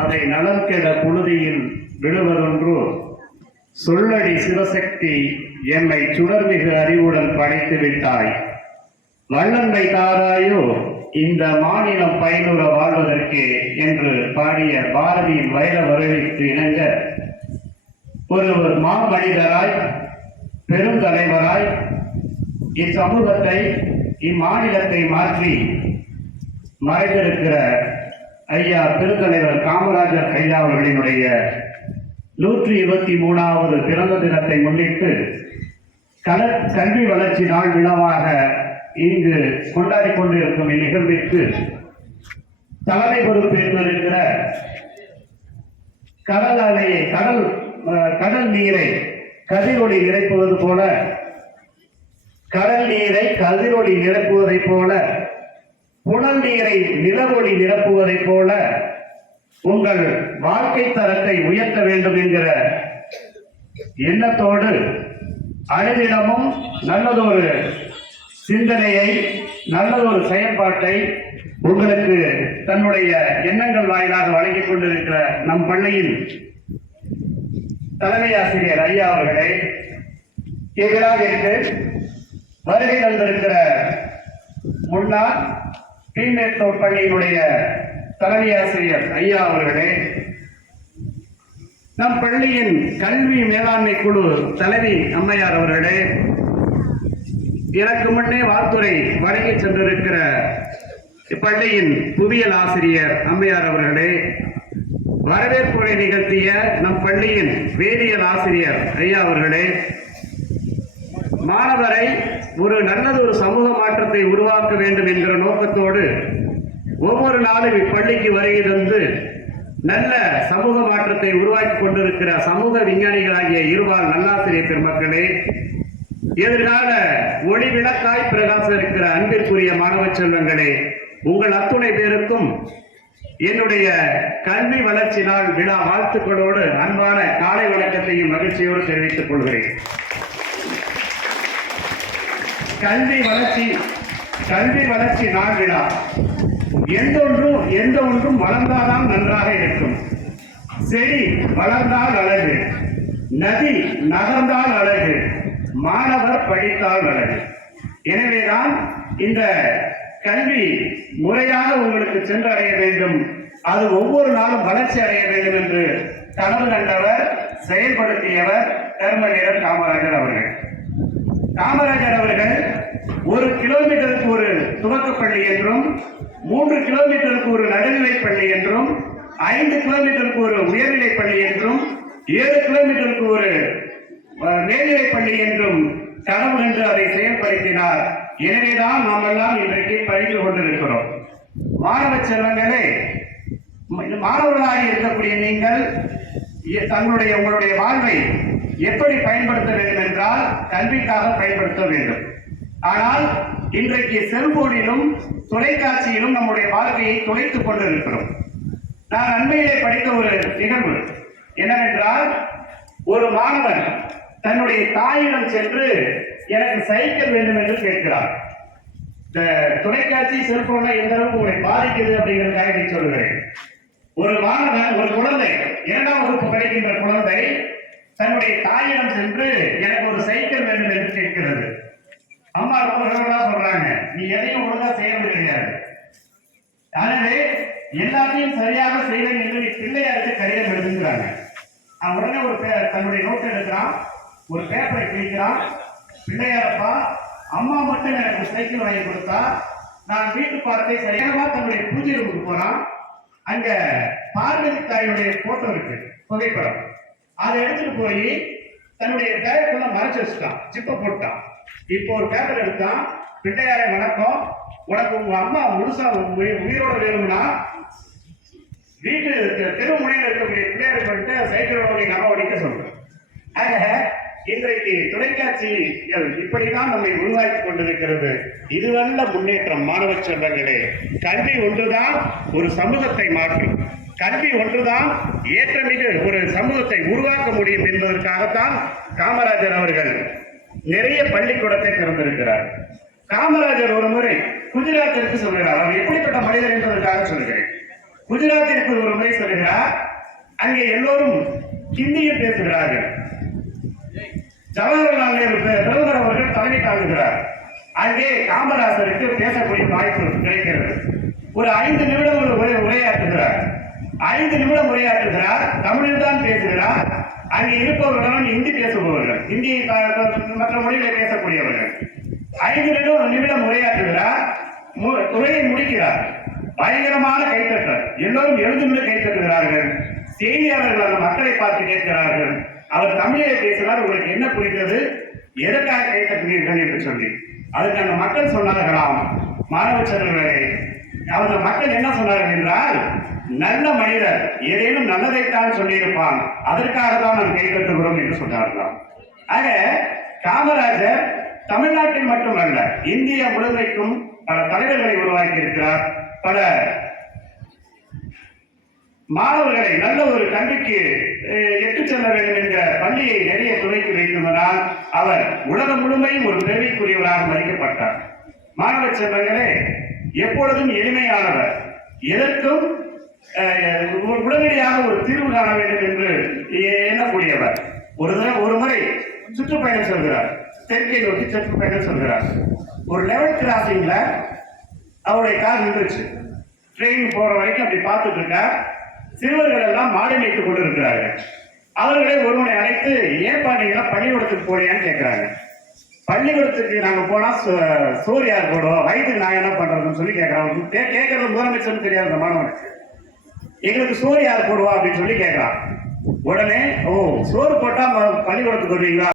அதை நலம் கெட புழுதியில் விழுவதொன்று. சொல்லடி சிவசக்தி என்னை சுடர்மிகு அறிவுடன் படைத்து விட்டாய். வல்லன்மை தாராயோ இந்த மாநிலம் பயனுற வாழ்வதற்கே என்று பாடிய பாரதியின் வைர வரவேற்கு இணங்க ஒரு மாமனிதராய் பெருந்தலைவராய் இச்சமூகத்தை இம்மாநிலத்தை மாற்றி மறைந்திருக்கிற ஐயா பெருந்தலைவர் காமராஜர் ஐயா அவர்களினுடைய 123வது பிறந்த தினத்தை முன்னிட்டு கல்வி வளர்ச்சி நாள் விழாவாக இங்கு கொண்டாடி கொண்டிருக்கும் இந்நிகழ்விற்கு தலைமை பொறுப்பேற்றிருக்கிற கடல் நீரை கதிரொளி நிரப்புவது போல, கடல் நீரை கதிரொளி நிரப்புவதைப் போல, புனல் நீரை நிலவொளி நிரப்புவதைப் போல உங்கள் வாழ்க்கை தரத்தை உயர்த்த வேண்டும் என்கிற எண்ணத்தோடு அனுதினமும் நல்லதொரு சிந்தனையை, நல்லதொரு செயல்பாட்டை உங்களுக்கு தன்னுடைய எண்ணங்கள் வாயிலாக வழங்கிக் கொண்டிருக்கிற நம் பள்ளியின் தலைமை ஆசிரியர் ஐயா அவர்களை எதிராக வருகை தந்திருக்கிற முன்னாள் கீழ்மேட்டூர் பள்ளியினுடைய தலைமை ஆசிரியர் ஐயா அவர்களே, நம் பள்ளியின் கல்வி மேலாண்மை குழு தலைவி அம்மையார் அவர்களே, எனக்கு முன்னே வாழ்த்துறை வழங்கி சென்றிருக்கிற இப்பள்ளியின் புவியியல் ஆசிரியர் அம்மையார் அவர்களே, வரவேற்புரை நிகழ்த்திய நம் பள்ளியின் வேதியியல் ஆசிரியர் ஐயா அவர்களே, மாணவரை ஒரு நல்லதொரு சமூக மாற்றத்தை உருவாக்க வேண்டும் என்கிற நோக்கத்தோடு ஒவ்வொரு நாளும் இப்பள்ளிக்கு வருகை தந்து நல்ல சமூக மாற்றத்தை உருவாக்கி கொண்டிருக்கிற சமூக விஞ்ஞானிகளாகிய இருபால் நல்லாசிரியர் பெருமக்களே, எதிர்கால ஒளி விளக்காய் பிரகாச இருக்கிற அன்பிற்குரிய மாணவ செல்வங்களே, உங்கள் அத்துணை பேருக்கும் என்னுடைய கல்வி வளர்ச்சி நாள் விழா வாழ்த்துக்களோடு அன்பான காலை வணக்கத்தையும் மகிழ்ச்சியோடு தெரிவித்துக் கொள்கிறேன். கல்வி வளர்ச்சி நாள் விழா எந்த ஒன்றும் வளர்ந்தால்தான் நன்றாக இருக்கும். செடி வளர்ந்தால் அழகு, நதி நகர்ந்தால் அழகு, மாணவர் படித்தால் அழகு. எனவேதான் இந்த கல்வி முறையாக உங்களுக்கு சென்றடைய வேண்டும், அது ஒவ்வொரு நாளும் வளர்ச்சி அடைய வேண்டும் என்று கனவு கண்டவர், செயல்படுத்தியவர் கர்மவீரர் காமராஜர் அவர்கள். காமராஜர் அவர்கள் 1 கிலோமீட்டருக்கு ஒரு துவக்கப்பள்ளி என்றும், 3 கிலோமீட்டருக்கு ஒரு நடுநிலைப் பள்ளி என்றும், 5 கிலோமீட்டருக்கு ஒரு உயர்நிலைப் பள்ளி என்றும், 7 கிலோமீட்டருக்கு ஒரு மேல்நிலைப் பள்ளி என்றும் கனவு என்று அதை செயல்படுத்தினார். எனவேதான் நாம் எல்லாம் இன்றைக்கு படித்து கொண்டிருக்கிறோம். மாணவ செல்வங்களே, மாணவர்களாக இருக்கக்கூடிய நீங்கள் உங்களுடைய வாழ்வை எப்படி பயன்படுத்த வேண்டும் என்றால் கல்விக்காக பயன்படுத்த வேண்டும். ஆனால் இன்றைக்கு செல்போனிலும் தொலைக்காட்சியிலும் நம்முடைய வாழ்க்கையை துளைத்துக் கொண்டிருக்கிறோம். நான் அண்மையிலே படித்த ஒரு நிகழ்வு என்னவென்றால், ஒரு மாணவன் தன்னுடைய தாயிடம் சென்று எனக்கு சைக்கிள் வேண்டும் என்று கேட்கிறார். இந்த தொலைக்காட்சி செல்போன்ல எந்த அளவுக்கு உங்களை பாதிக்குது அப்படிங்கிறதுக்காக நீ சொல்லுகிறேன். ஒரு மாணவன், ஒரு குழந்தை, 2ஆம் வகுப்பு படிக்கின்ற குழந்தை தன்னுடைய தாயிடம் சென்று எனக்கு ஒரு சைக்கிள் வேண்டும் என்று கேட்கிறது. அம்மா ரொம்ப சொல்றாங்க, நீ எதையும் ஒழுங்கா செய்யறது கிடையாது, எனவே எல்லாத்தையும் சரியாக செய்வேன் என்று நீ பிள்ளையாருக்கு கடிதம் எழுதுங்கிறாங்க. உடனே தன்னுடைய நோட்டு எடுக்கிறான், ஒரு பேப்பரை கிழிக்கிறான். பிள்ளையாரப்பா, அம்மா மட்டும் எனக்கு சைக்கிள் வாங்கி கொடுத்தா நான் வீட்டு பாடத்தை சரியாக தன்னுடைய பூஜை ரூமுக்கு போறான். அங்க பார்வதி தாயுடைய போட்டோ இருக்கு, புகைப்படம். அதை எடுத்துட்டு போய் தன்னுடைய பேக்குள்ள மறைச்சு வச்சுட்டான், சிப்ப போட்டான். இப்போ ஒரு பேப்பர் எடுத்தான், பிள்ளையாரை வணக்கம், உனக்கு உங்க அம்மா முழுசா உயிரோட வேணும்னா வீட்டு தெரு முனையில் இருக்கக்கூடிய பிள்ளையாரை பண்ணிட்டு சைக்கிளோட நம்ம ஓடிக்க சொல்றோம். ஆக இன்றைக்கு தொலைக்காட்சிகள் இப்படிதான் நம்மை உருவாக்கி கொண்டிருக்கிறது. இதுவல்ல முன்னேற்றம். மாணவ செல்வங்களே, கல்வி ஒன்றுதான் ஒரு சமூகத்தை மாற்றும், கல்வி ஒன்றுதான் ஏற்றமிகு ஒரு சமூகத்தை உருவாக்க முடியும் என்பதற்காகத்தான் காமராஜர் அவர்கள் நிறைய பள்ளிக்கூடத்தை திறந்திருக்கிறார். காமராஜர் ஒரு முறை குஜராத்திற்கு சொல்கிறார். அவர் எப்படிப்பட்ட மனிதர் என்பதற்காக சொல்கிறேன். குஜராத்திற்கு ஒரு முறை செல்கிறார். அங்கே எல்லோரும் ஹிந்தியில் பேசுகிறார்கள். ஜவஹர்லால் நேரு பிரதமர் அவர்கள் தலைமை தாங்குகிறார். அங்கே காமராசருக்கு பேசக்கூடிய வாய்ப்பு கிடைக்கிறது. ஒரு 5 நிமிடம் உரையாற்றுகிறார். 5 நிமிடம் உரையாற்றுகிறார். தமிழில் தான் பேசுகிறார். அங்கே இருப்பவர்களும் ஹிந்தி பேசுபவர்கள், ஹிந்தி மற்ற மொழிகளை பேசக்கூடியவர்கள். 5 நிமிடம் உரையாற்றுகிறார். உரையை முடிக்கிறார். பயங்கரமான கைத்தட்டல். எல்லோரும் எழுந்து கைத்தட்டுகிறார்கள். செய்தியாளர்கள் அந்த மக்களை பார்த்து கேட்கிறார்கள், அவர் தமிழிலே பேசினார், உங்களுக்கு என்ன புரிந்தது, எதற்காக கைத்தட்டுகிறீர்கள் என்று சொல்லி. அதுக்கு அந்த மக்கள் சொன்னார்களாம், மாணவ செல்வர்களே, அந்த மக்கள் என்ன சொன்னார்கள் என்றால், நல்ல மனிதர் ஏதேனும் நல்லதைத்தான் சொல்லியிருப்பான், அதற்காக தான் நாம் கைத்தட்டுகிறோம் என்று சொன்னார்களாம். ஆக காமராஜர் தமிழ்நாட்டில் மட்டுமல்ல, இந்தியா முழுமைக்கும் பல தலைவர்களை உருவாக்கி இருக்கிறார். பல மாணவர்களை நல்ல ஒரு கல்விக்கு எட்டு செல்ல வேண்டும் என்ற பள்ளியை நிறைய துணைக்கு வைத்திருந்ததால் அவர் உலகம் முழுமையும் ஒரு பெருமைக்குரியவராக மதிக்கப்பட்டார். மாணவ செல்வங்களே, எப்பொழுதும் எளிமையானவர், எதற்கும் உடனடியாக ஒரு தீர்வு காண வேண்டும் என்று எண்ணக்கூடியவர். ஒரு முறை சுற்றுப்பயணம் செல்கிறார். தெற்கை நோக்கி சுற்றுப்பயணம் செல்கிறார். ஒரு லெவல் கிராசிங்ல அவருடைய கார் நின்றுச்சு. ட்ரெயின் போற வரைக்கும் அப்படி பார்த்துட்டு இருக்கார். சிறுவர்கள் எல்லாம் மாடு மேய்த்துக் கொண்டு இருக்கிறார்கள். அவர்களை ஒருவனை அழைத்து, ஏன்பா நீங்க பள்ளிக்கூடத்துக்கு போறியான்னு கேட்கிறாங்க. பள்ளிக்கூடத்துக்கு நாங்க போனா சோறு யார் போடுவோம், வயிற்றுக்கு நாங்க என்ன பண்றதுன்னு சொல்லி கேட்கறாங்க. கேட்கறது முதலமைச்சர் தெரியாது அந்த மாணவனுக்கு. எங்களுக்கு சோறு யார் போடுவா அப்படின்னு சொல்லி கேட்கறான். உடனே, ஓ சோறு போட்டா பள்ளிக்கூடத்துக்கு வருவீங்களா?